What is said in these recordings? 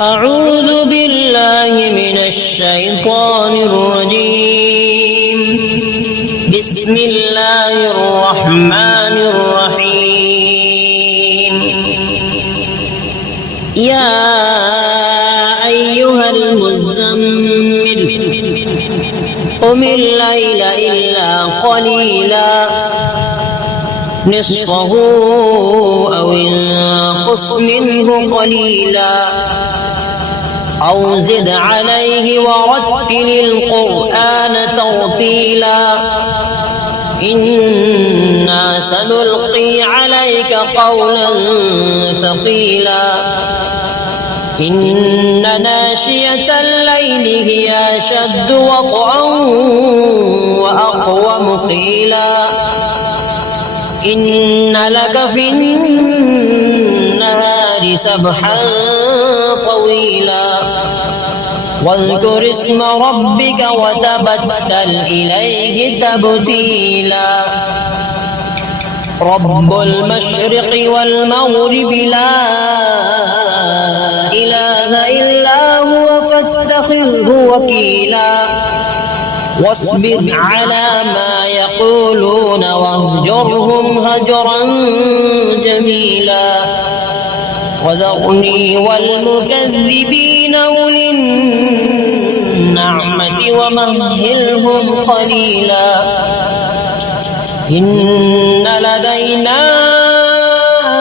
أعوذ بالله من الشيطان الرجيم. بسم الله الرحمن الرحيم. يا أيها المزمل قم الليل إلا قليلا نصفه أو انقص منه قليلا أو زد عليه ورتل القرآن ترتيلا إنا سنلقي عليك قولا ثقيلا إن ناشئة الليل هي أشد وطئا وأقوم قيلا إن لك في النهار سبحا طويلا واذكر اسم ربك وتبتل إليه تبتيلا رب المشرق والمغرب لا إله إلا هو فاتخذه وكيلا واصبر على ما يقولون واهجرهم هجرا جميلا وذرني والمكذبين أولي النعمة ومهلهم قليلا إن لدينا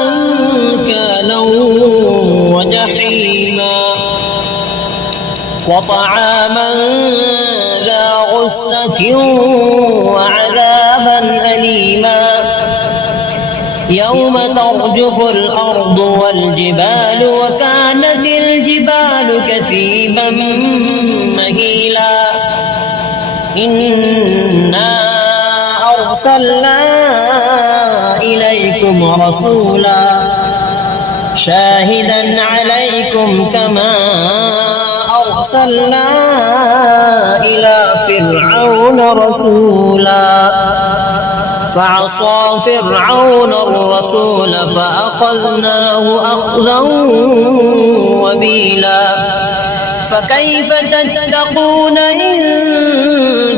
أنكالا وجحيما وطعاما ذا غصة وعذابا أليما يوم ترجف الأرض والجبال وكانت الجبال كثيبا مهيلا إنا أرسلنا إليكم رسولا شاهدا عليكم كما أرسلنا إلى فرعون رسولا فعصى فرعون الرسول فأخذناه أخذا وبيلا فكيف تتقون إن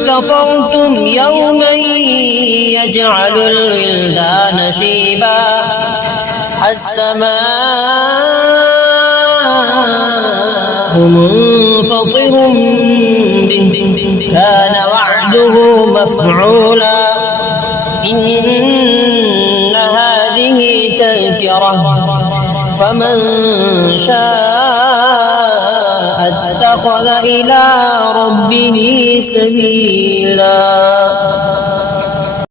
كفرتم يوما يجعل الولدان شيبا السماء منفطر به كان وعده مفعولا إن هذه تذكرة فمن شاء اتخذ إلى ربه سبيلا.